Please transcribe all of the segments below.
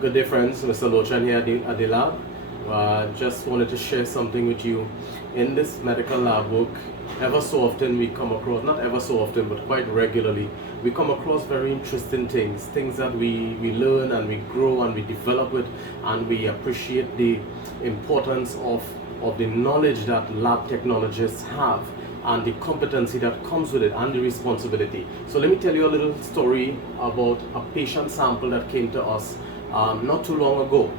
Good day, friends. Mr. Lochan here at the lab. Just wanted to share something with you. In this medical lab work, ever so often we come across, not ever so often, but quite regularly, we come across very interesting things that we learn and we grow and we develop with, and we appreciate the importance of the knowledge that lab technologists have and the competency that comes with it and the responsibility. So let me tell you a little story about a patient sample that came to us not too long ago.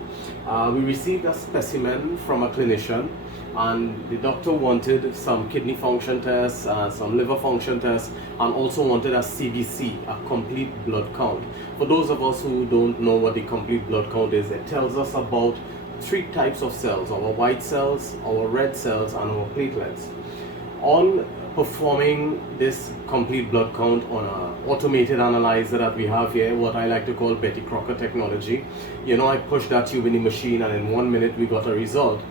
We received a specimen from a clinician, and the doctor wanted some kidney function tests, some liver function tests, and also wanted a CBC, a complete blood count. For those of us who don't know what the complete blood count is, it tells us about three types of cells: our white cells, our red cells, and our platelets. On performing this complete blood count on an automated analyzer that we have here, what I like to call Betty Crocker technology, I pushed that tube in the machine and in 1 minute we got a result.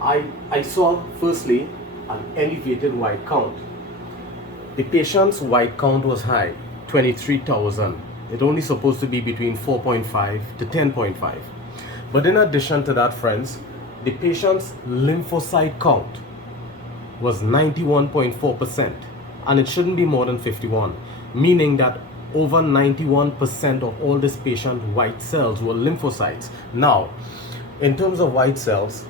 I saw firstly an elevated white count. The patient's white count was high, 23,000. It's only supposed to be between 4.5 to 10.5. But in addition to that, friends, the patient's lymphocyte count was 91.4%, and it shouldn't be more than 51, meaning that over 91% of all this patient white cells were lymphocytes. Now, in terms of white cells,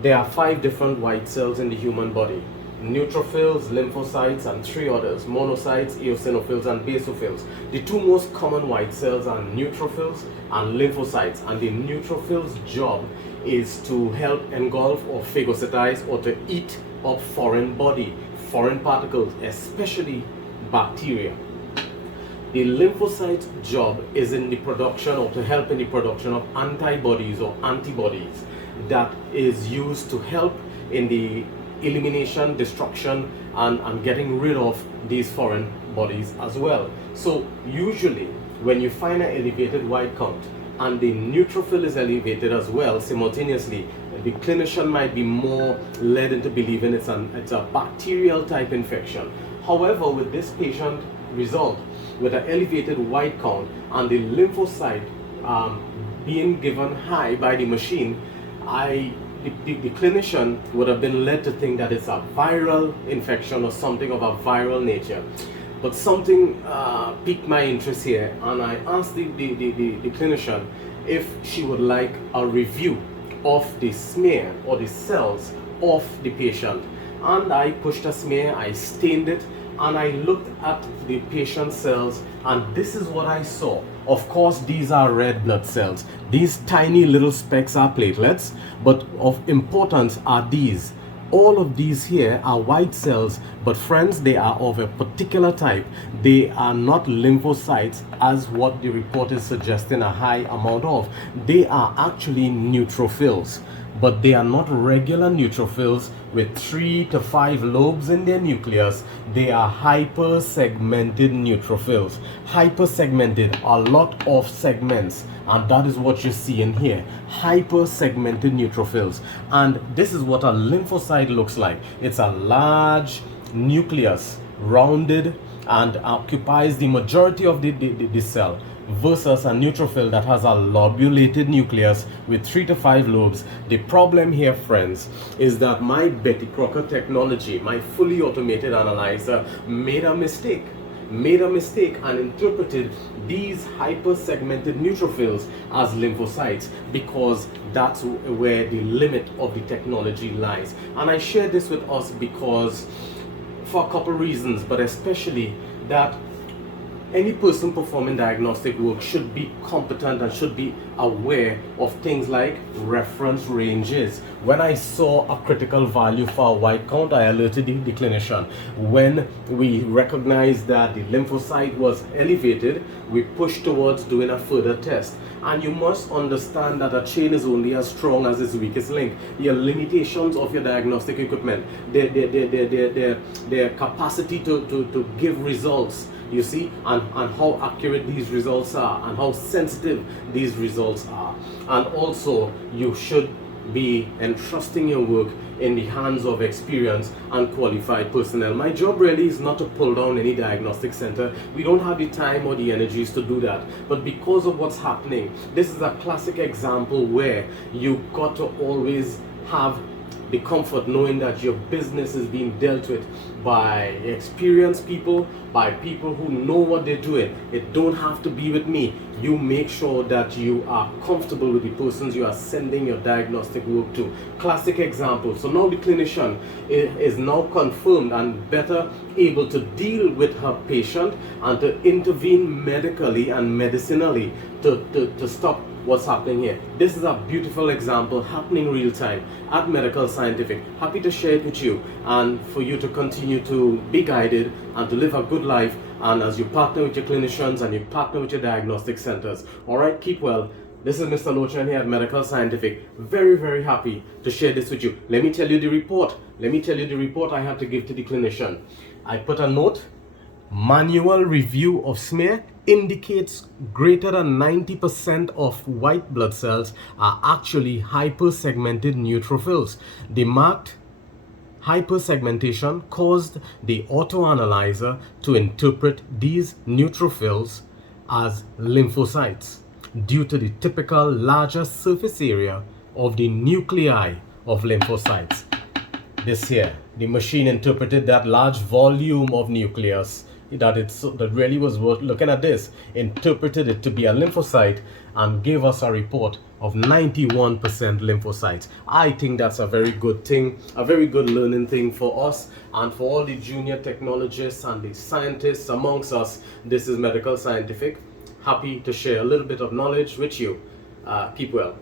there are 5 different white cells in the human body: neutrophils, lymphocytes, and 3 others: monocytes, eosinophils, and basophils. The 2 most common white cells are neutrophils and lymphocytes, and the neutrophils' job is to help engulf or phagocytize or to eat up foreign particles, especially bacteria. The lymphocyte's job is in the production, or to help in the production, of antibodies or antibodies that is used to help in the elimination, destruction, and getting rid of these foreign bodies as well. So usually when you find an elevated white count and the neutrophil is elevated as well simultaneously, the clinician might be more led into believing it's a bacterial type infection. However, with this patient result, with an elevated white count and the lymphocyte being given high by the machine, the clinician would have been led to think that it's a viral infection or something of a viral nature. But something piqued my interest here, and I asked the clinician if she would like a review of the smear or the cells of the patient. And I pushed a smear, I stained it, and I looked at the patient's cells, and this is what I saw. Of course, these are red blood cells. These tiny little specks are platelets, but of importance are these. All of these here are white cells, but friends, they are of a particular type. They are not lymphocytes as what the report is suggesting a high amount of. They are actually neutrophils, but they are not regular neutrophils with 3 to 5 lobes in their nucleus. They are hyper-segmented neutrophils. Hyper-segmented, a lot of segments, and that is what you see in here. Hyper-segmented neutrophils. And this is what a lymphocyte looks like. It's a large nucleus, rounded, and occupies the majority of the cell, versus a neutrophil that has a lobulated nucleus with 3 to 5 lobes. The problem here, friends, is that my Betty Crocker technology, my fully automated analyzer, made a mistake and interpreted these hyper-segmented neutrophils as lymphocytes, because that's where the limit of the technology lies. And I share this with us because, for a couple reasons, but especially that any person performing diagnostic work should be competent and should be aware of things like reference ranges. When I saw a critical value for a white count, I alerted the clinician. When we recognized that the lymphocyte was elevated, we pushed towards doing a further test. And you must understand that a chain is only as strong as its weakest link. Your limitations of your diagnostic equipment, their capacity to give results, you see, and how accurate these results are and how sensitive these results are. And also, you should be entrusting your work in the hands of experienced and qualified personnel. My job really is not to pull down any diagnostic center. We don't have the time or the energies to do that. But because of what's happening, this is a classic example where you got to always have the comfort knowing that your business is being dealt with by experienced people, by people who know what they're doing. It don't have to be with me. You make sure that you are comfortable with the persons you are sending your diagnostic work to. Classic example. So now the clinician is now confirmed and better able to deal with her patient and to intervene medically and medicinally to stop what's happening here. This is a beautiful example happening real time at Medical Scientific. Happy to share it with you and for you to continue to be guided and to live a good life, and as you partner with your clinicians and you partner with your diagnostic centers. Alright, keep well. This is Mr. Lochan here at Medical Scientific. Very, very happy to share this with you. Let me tell you the report. Let me tell you the report I had to give to the clinician. I put a note. Manual review of smear indicates greater than 90% of white blood cells are actually hypersegmented neutrophils. The marked hypersegmentation caused the autoanalyzer to interpret these neutrophils as lymphocytes due to the typical larger surface area of the nuclei of lymphocytes. This here, the machine interpreted that large volume of nucleus that really was worth looking at. This interpreted it to be a lymphocyte and gave us a report of 91% lymphocytes. I think that's a very good thing, a very good learning thing for us and for all the junior technologists and the scientists amongst us. This is Medical Scientific. Happy to share a little bit of knowledge with you. Keep well.